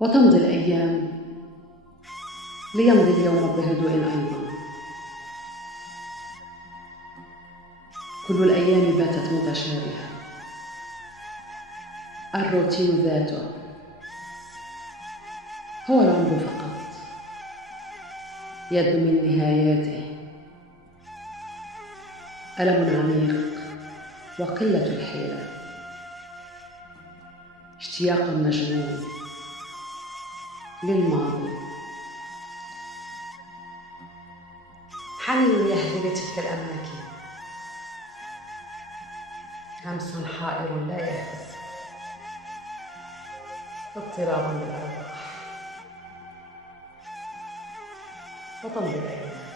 وتمضي الأيام ليمضي اليوم بهدوء أيضا. كل الأيام باتت متشابهة، الروتين ذاته هو العمر فقط، يد من نهاياته ألم عميق وقلة الحيلة، اشتياق مجنون للماضي، حنين يهدي لتلك الأماكن، همس حائر لا يهدأ، اضطراب بالأرواح، وتمضي الأيام.